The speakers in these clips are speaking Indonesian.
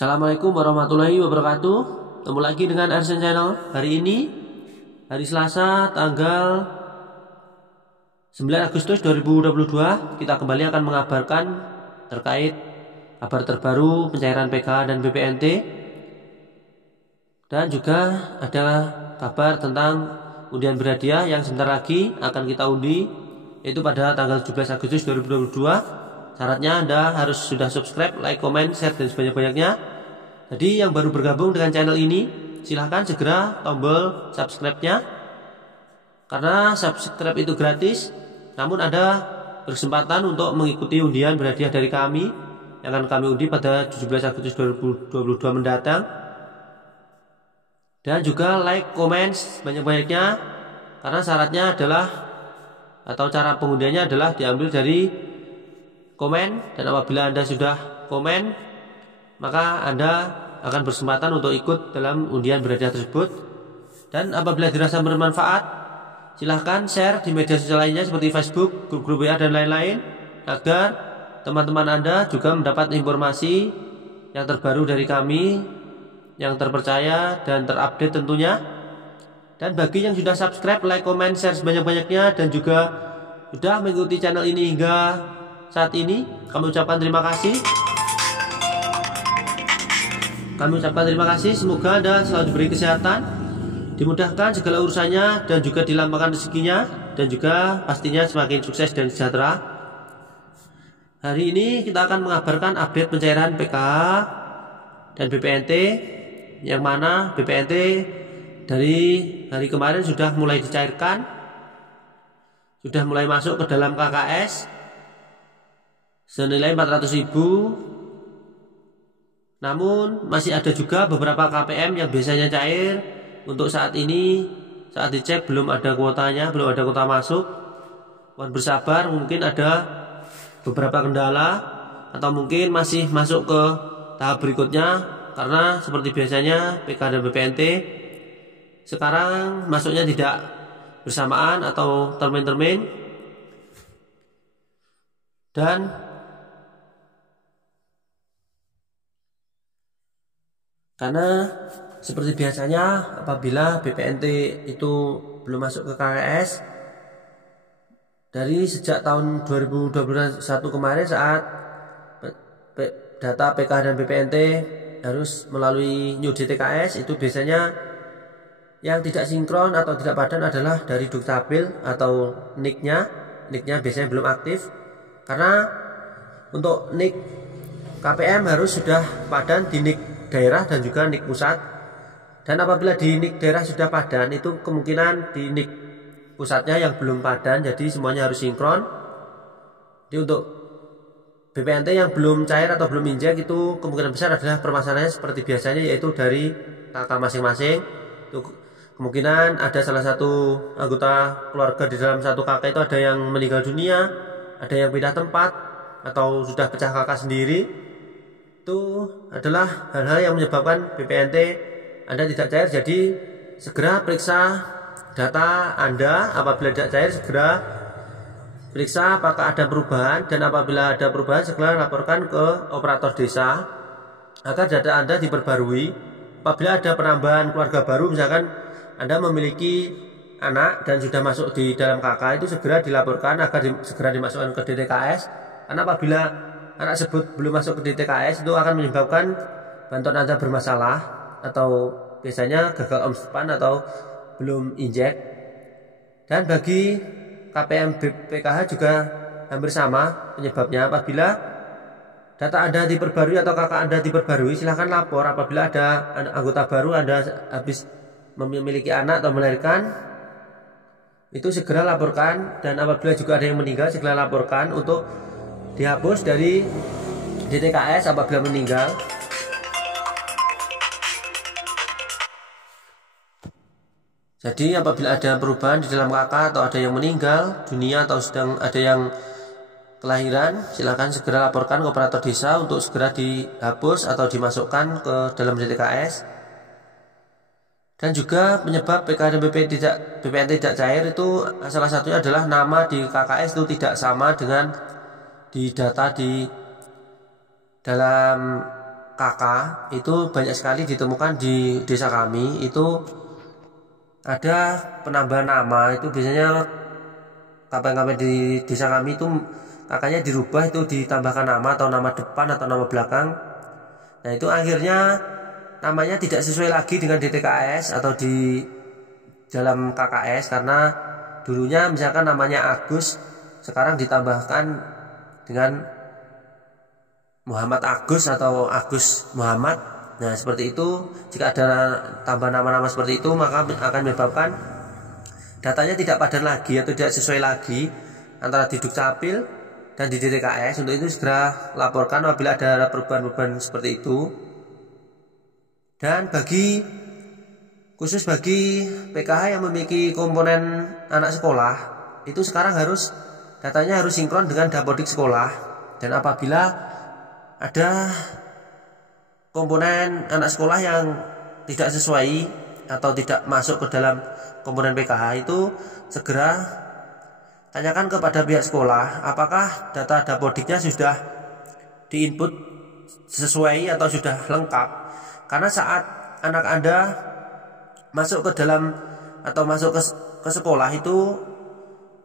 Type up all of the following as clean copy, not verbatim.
Assalamualaikum warahmatullahi wabarakatuh. Ketemu lagi dengan Arsen Channel. Hari ini hari Selasa tanggal 9 Agustus 2022, kita kembali akan mengabarkan terkait kabar terbaru pencairan PK dan BPNT, dan juga ada kabar tentang undian berhadiah yang sebentar lagi akan kita undi, yaitu pada tanggal 17 Agustus 2022. Syaratnya Anda harus sudah subscribe, like, comment, share, dan sebanyak-banyaknya. Jadi yang baru bergabung dengan channel ini, silahkan segera tombol subscribe-nya, karena subscribe itu gratis. Namun ada kesempatan untuk mengikuti undian berhadiah dari kami yang akan kami undi pada 17 Agustus 2022 mendatang. Dan juga like, comment sebanyak-banyaknya, karena syaratnya adalah, atau cara pengundiannya adalah diambil dari komen. Dan apabila Anda sudah komen, maka Anda akan berkesempatan untuk ikut dalam undian berhadiah tersebut. Dan apabila dirasa bermanfaat, silahkan share di media sosial lainnya seperti Facebook, grup-grup WA, dan lain-lain, agar teman-teman Anda juga mendapat informasi yang terbaru dari kami, yang terpercaya dan terupdate tentunya. Dan bagi yang sudah subscribe, like, comment, share sebanyak-banyaknya, dan juga sudah mengikuti channel ini hingga saat ini, kami ucapkan terima kasih. Semoga Anda selalu diberi kesehatan, dimudahkan segala urusannya, dan juga dilapangkan rezekinya, dan juga pastinya semakin sukses dan sejahtera. Hari ini kita akan mengabarkan update pencairan PK dan BPNT, yang mana BPNT dari hari kemarin sudah mulai dicairkan, sudah mulai masuk ke dalam KKS senilai 400.000. Namun masih ada juga beberapa KPM yang biasanya cair. Untuk saat ini, saat dicek belum ada kuotanya, belum ada kuota masuk. Mohon bersabar, mungkin ada beberapa kendala, atau mungkin masih masuk ke tahap berikutnya, karena seperti biasanya PK dan BPNT sekarang masuknya tidak bersamaan atau termin-termin. Dan karena seperti biasanya, apabila BPNT itu belum masuk ke KKS dari sejak tahun 2021 kemarin, saat data PK dan BPNT harus melalui New DTKS, itu biasanya yang tidak sinkron atau tidak padan adalah dari Dukcapil atau NIK-nya biasanya belum aktif. Karena untuk NIK KPM harus sudah padan di NIK daerah dan juga NIK pusat. Dan apabila di NIK daerah sudah padan, itu kemungkinan di NIK pusatnya yang belum padan, jadi semuanya harus sinkron. Jadi untuk BPNT yang belum cair atau belum injek, itu kemungkinan besar adalah permasalahannya seperti biasanya, yaitu dari kakak masing-masing. Itu kemungkinan ada salah satu anggota keluarga di dalam satu kakak itu ada yang meninggal dunia, ada yang pindah tempat, atau sudah pecah kakak sendiri. Itu adalah hal-hal yang menyebabkan BPNT Anda tidak cair. Jadi segera periksa data Anda. Apabila tidak cair, segera periksa apakah ada perubahan, dan apabila ada perubahan segera laporkan ke operator desa agar data Anda diperbarui. Apabila ada penambahan keluarga baru, misalkan Anda memiliki anak dan sudah masuk di dalam KK, itu segera dilaporkan agar segera dimasukkan ke DTKS. Karena apabila anak tersebut belum masuk ke DTKS, itu akan menyebabkan bantuan Anda bermasalah, atau biasanya gagal omspan atau belum injek. Dan bagi KPM BPKH juga hampir sama penyebabnya. Apabila data Anda diperbarui atau kakak Anda diperbarui, silahkan lapor. Apabila ada anggota baru, Anda habis memiliki anak atau melahirkan, itu segera laporkan. Dan apabila juga ada yang meninggal, segera laporkan untuk dihapus dari DTKS apabila meninggal. Jadi apabila ada perubahan di dalam kakak, atau ada yang meninggal dunia, atau sedang ada yang kelahiran, silakan segera laporkan ke operator desa untuk segera dihapus atau dimasukkan ke dalam DTKS. Dan juga penyebab PK dan BPNT tidak cair itu salah satunya adalah nama di KKS itu tidak sama dengan di data di dalam KK itu banyak sekali ditemukan di desa kami. Itu ada penambahan nama, itu biasanya KPN di desa kami itu kakaknya dirubah, itu ditambahkan nama atau nama depan atau nama belakang. Nah itu akhirnya namanya tidak sesuai lagi dengan DTKS atau di dalam KKS, karena dulunya misalkan namanya Agus, sekarang ditambahkan dengan Muhammad Agus atau Agus Muhammad. Nah seperti itu, jika ada tambah nama-nama seperti itu maka akan menyebabkan datanya tidak padan lagi atau tidak sesuai lagi antara di Dukcapil dan di DTKS. Untuk itu segera laporkan apabila ada perubahan-perubahan seperti itu. Dan khusus bagi PKH yang memiliki komponen anak sekolah, itu sekarang datanya harus sinkron dengan Dapodik sekolah. Dan apabila ada komponen anak sekolah yang tidak sesuai atau tidak masuk ke dalam komponen PKH, itu segera tanyakan kepada pihak sekolah apakah data Dapodiknya sudah diinput sesuai atau sudah lengkap. Karena saat anak Anda masuk ke dalam atau masuk ke sekolah itu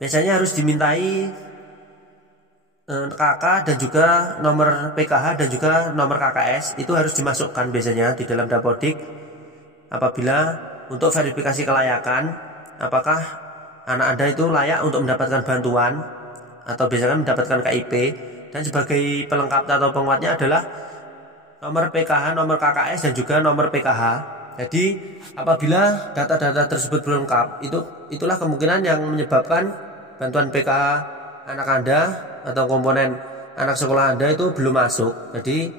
biasanya harus dimintai KK dan juga nomor PKH dan juga nomor KKS, itu harus dimasukkan biasanya di dalam Dapodik apabila untuk verifikasi kelayakan apakah anak Anda itu layak untuk mendapatkan bantuan atau biasanya mendapatkan KIP. Dan sebagai pelengkap atau penguatnya adalah nomor PKH, nomor KKS dan juga nomor PKH. Jadi apabila data-data tersebut belum lengkap, itulah kemungkinan yang menyebabkan bantuan PKH anak Anda atau komponen anak sekolah Anda itu belum masuk. Jadi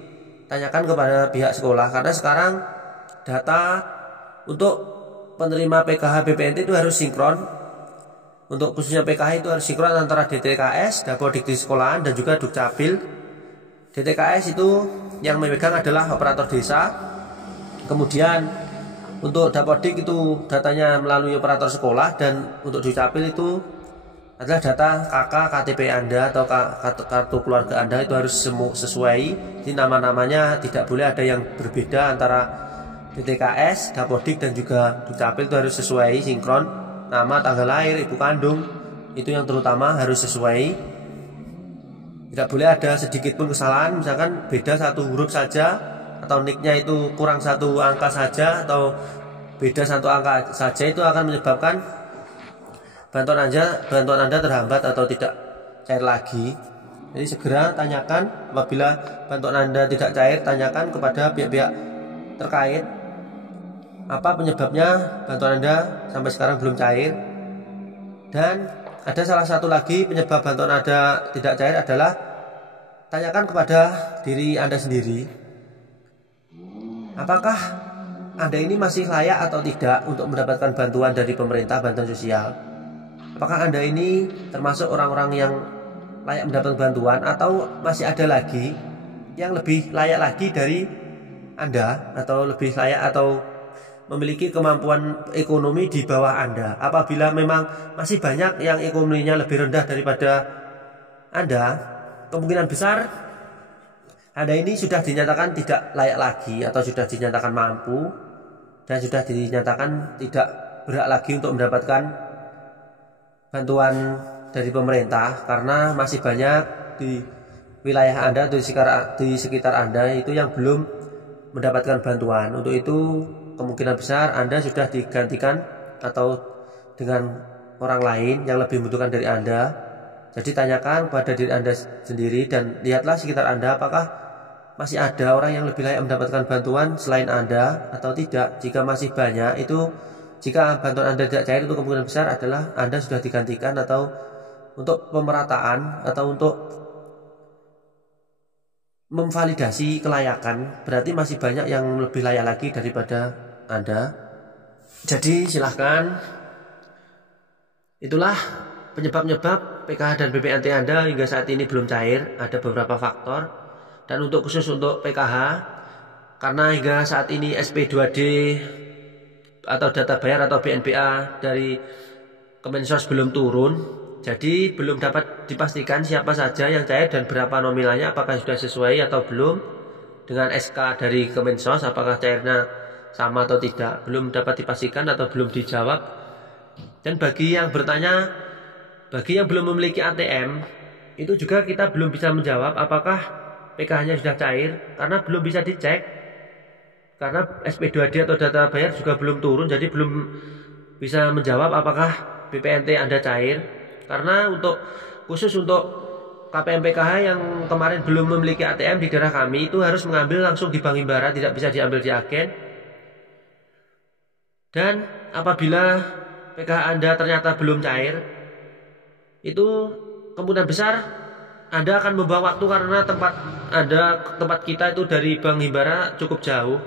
tanyakan kepada pihak sekolah, karena sekarang data untuk penerima PKH BPNT itu harus sinkron. Untuk khususnya PKH itu harus sinkron antara DTKS, Dapodik di sekolahan dan juga Dukcapil. DTKS itu yang memegang adalah operator desa. Kemudian untuk Dapodik itu datanya melalui operator sekolah, dan untuk Dukcapil itu adalah data KK, KTP Anda atau kartu keluarga Anda itu harus sesuai. Jadi nama-namanya tidak boleh ada yang berbeda antara DTKS, Dapodik dan juga Dukcapil, itu harus sesuai, sinkron. Nama, tanggal lahir, ibu kandung, itu yang terutama harus sesuai. Tidak boleh ada sedikit pun kesalahan, misalkan beda satu huruf saja atau nicknya itu kurang satu angka saja atau beda satu angka saja, itu akan menyebabkan bantuan Anda terhambat atau tidak cair lagi. Jadi segera tanyakan apabila bantuan Anda tidak cair, tanyakan kepada pihak-pihak terkait apa penyebabnya bantuan Anda sampai sekarang belum cair. Dan ada salah satu lagi penyebab bantuan Anda tidak cair adalah tanyakan kepada diri Anda sendiri, apakah Anda ini masih layak atau tidak untuk mendapatkan bantuan dari pemerintah, bantuan sosial. Apakah Anda ini termasuk orang-orang yang layak mendapatkan bantuan, atau masih ada lagi yang lebih layak lagi dari Anda, atau lebih layak atau memiliki kemampuan ekonomi di bawah Anda. Apabila memang masih banyak yang ekonominya lebih rendah daripada Anda, kemungkinan besar Anda ini sudah dinyatakan tidak layak lagi atau sudah dinyatakan mampu dan sudah dinyatakan tidak berhak lagi untuk mendapatkan bantuan dari pemerintah, karena masih banyak di wilayah Anda, di sekitar Anda itu yang belum mendapatkan bantuan. Untuk itu kemungkinan besar Anda sudah digantikan atau dengan orang lain yang lebih membutuhkan dari Anda. Jadi tanyakan pada diri Anda sendiri dan lihatlah sekitar Anda apakah masih ada orang yang lebih layak mendapatkan bantuan selain Anda atau tidak. Jika masih banyak, jika bantuan Anda tidak cair, itu kemungkinan besar adalah Anda sudah digantikan atau untuk pemerataan atau untuk memvalidasi kelayakan, berarti masih banyak yang lebih layak lagi daripada Anda. Jadi silahkan, itulah penyebab-penyebab PKH dan BPNT Anda hingga saat ini belum cair. Ada beberapa faktor, dan khusus untuk PKH, karena hingga saat ini SP2D atau data bayar atau BNPA dari Kemensos belum turun, jadi belum dapat dipastikan siapa saja yang cair dan berapa nominalnya, apakah sudah sesuai atau belum. dengan SK dari Kemensos apakah cairnya sama atau tidak, belum dapat dipastikan atau belum dijawab. Dan bagi yang bertanya, bagi yang belum memiliki ATM, itu juga kita belum bisa menjawab apakah PKH-nya sudah cair karena belum bisa dicek, karena SP2D atau data bayar juga belum turun, jadi belum bisa menjawab apakah BPNT Anda cair. Karena khusus untuk KPM PKH yang kemarin belum memiliki ATM di daerah kami, itu harus mengambil langsung di Bank Himbara, tidak bisa diambil di agen. Dan apabila PKH Anda ternyata belum cair, itu kemungkinan besar Anda akan membuang waktu, karena tempat kita itu dari Bank Himbara cukup jauh,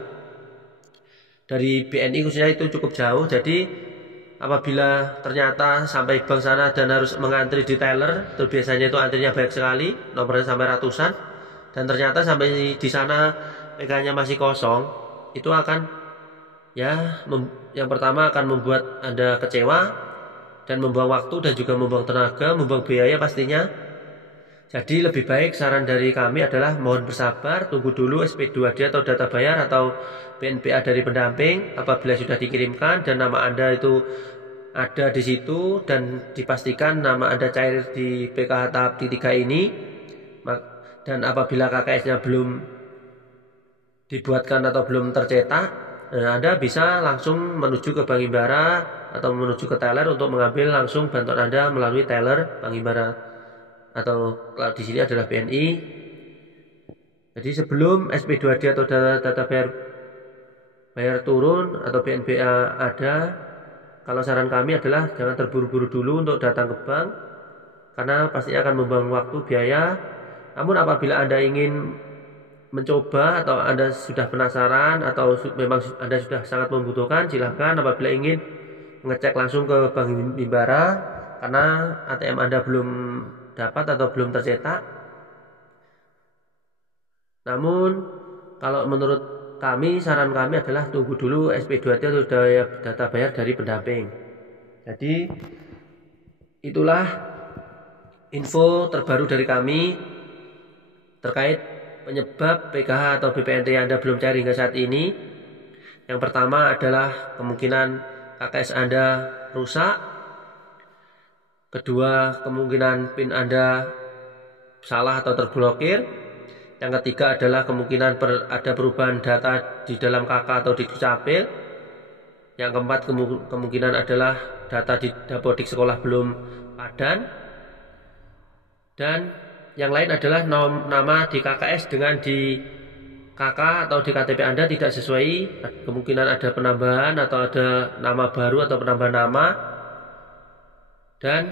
dari BNI khususnya itu cukup jauh. Jadi apabila ternyata sampai bank sana dan harus mengantri di teller, itu biasanya itu antrinya banyak sekali, nomornya sampai ratusan, dan ternyata sampai di sana PK-nya masih kosong, itu akan yang pertama akan membuat Anda kecewa dan membuang waktu dan juga membuang tenaga, membuang biaya pastinya. Jadi lebih baik saran dari kami adalah mohon bersabar, tunggu dulu SP2D atau data bayar atau BNPA dari pendamping. Apabila sudah dikirimkan dan nama Anda itu ada di situ dan dipastikan nama Anda cair di PKH tahap di 3 ini, dan apabila KKS-nya belum dibuatkan atau belum tercetak, Anda bisa langsung menuju ke Bank Himbara atau menuju ke teller untuk mengambil langsung bantuan Anda melalui teller Bank Himbara, atau di sini adalah BNI. Jadi sebelum SP2D atau data bayar turun atau BNPA ada, kalau saran kami adalah jangan terburu-buru dulu untuk datang ke bank, karena pastinya akan membuang waktu, biaya. Namun apabila Anda ingin mencoba atau Anda sudah penasaran atau memang Anda sudah sangat membutuhkan, silahkan. Apabila ingin mengecek langsung ke Bank Himbara karena ATM Anda belum dapat atau belum tercetak. Namun kalau menurut kami, saran kami adalah tunggu dulu SP2D atau data bayar dari pendamping. Jadi itulah info terbaru dari kami terkait penyebab PKH atau BPNT yang Anda belum cair hingga saat ini. Yang pertama adalah kemungkinan KKS Anda rusak. Kedua, kemungkinan PIN Anda salah atau terblokir. Yang ketiga adalah kemungkinan ada perubahan data di dalam KK atau di Dukcapil. Yang keempat, kemungkinan adalah data di dapodik sekolah belum padan. Dan yang lain adalah nama di KKS dengan di KK atau di KTP Anda tidak sesuai. Kemungkinan ada penambahan atau ada nama baru atau penambahan nama. Dan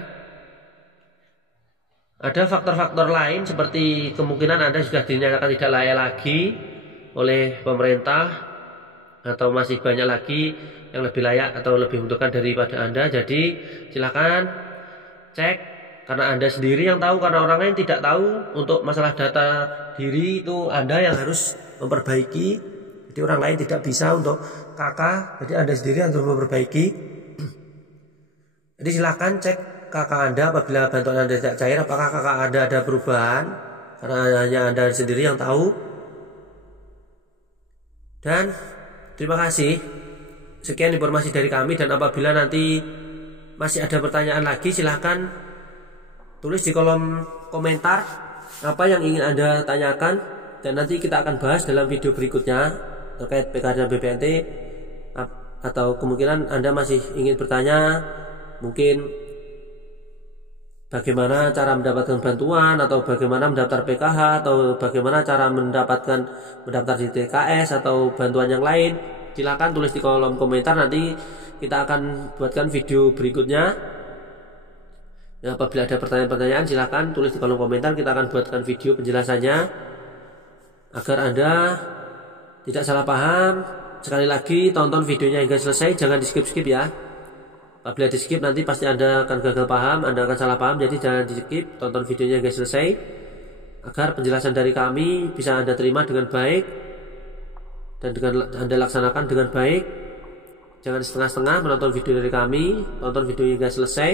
ada faktor-faktor lain seperti kemungkinan Anda sudah dinyatakan tidak layak lagi oleh pemerintah, atau masih banyak lagi yang lebih layak atau lebih membutuhkan daripada Anda. Jadi silakan cek, karena Anda sendiri yang tahu, karena orang lain tidak tahu. Untuk masalah data diri itu Anda yang harus memperbaiki. Jadi orang lain tidak bisa untuk KK, jadi Anda sendiri yang harus memperbaiki. Jadi silakan cek KK Anda apabila bantuan Anda tidak cair, apakah KK Anda ada perubahan, karena hanya Anda sendiri yang tahu. Dan terima kasih, sekian informasi dari kami. Dan apabila nanti masih ada pertanyaan lagi, silahkan tulis di kolom komentar apa yang ingin Anda tanyakan, dan nanti kita akan bahas dalam video berikutnya terkait PKH dan BPNT. Atau kemungkinan Anda masih ingin bertanya, mungkin bagaimana cara mendapatkan bantuan, atau bagaimana mendaftar PKH, atau bagaimana cara mendaftar di TKS atau bantuan yang lain, silakan tulis di kolom komentar. Nanti kita akan buatkan video berikutnya. Nah, apabila ada pertanyaan-pertanyaan, silakan tulis di kolom komentar. Kita akan buatkan video penjelasannya agar Anda tidak salah paham. Sekali lagi, tonton videonya hingga selesai, jangan di skip-skip ya. Apabila di skip nanti pasti Anda akan gagal paham, Anda akan salah paham. Jadi jangan di skip, tonton videonya hingga selesai agar penjelasan dari kami bisa Anda terima dengan baik dan Anda laksanakan dengan baik. Jangan setengah-setengah menonton video dari kami, tonton video hingga selesai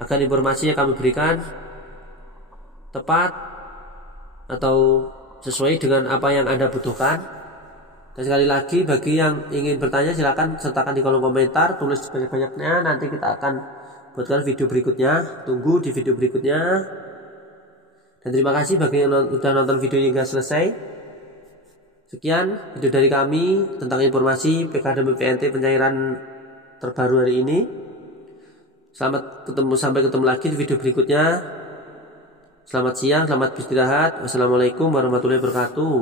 agar informasi yang kami berikan tepat atau sesuai dengan apa yang Anda butuhkan. Dan sekali lagi, bagi yang ingin bertanya silakan sertakan di kolom komentar, tulis sebanyak-banyaknya, nanti kita akan buatkan video berikutnya. Tunggu di video berikutnya. Dan terima kasih bagi yang sudah nonton video hingga selesai. Sekian video dari kami tentang informasi PK dan BPNT pencairan terbaru hari ini. Sampai ketemu lagi di video berikutnya. Selamat siang, selamat beristirahat. Wassalamualaikum warahmatullahi wabarakatuh.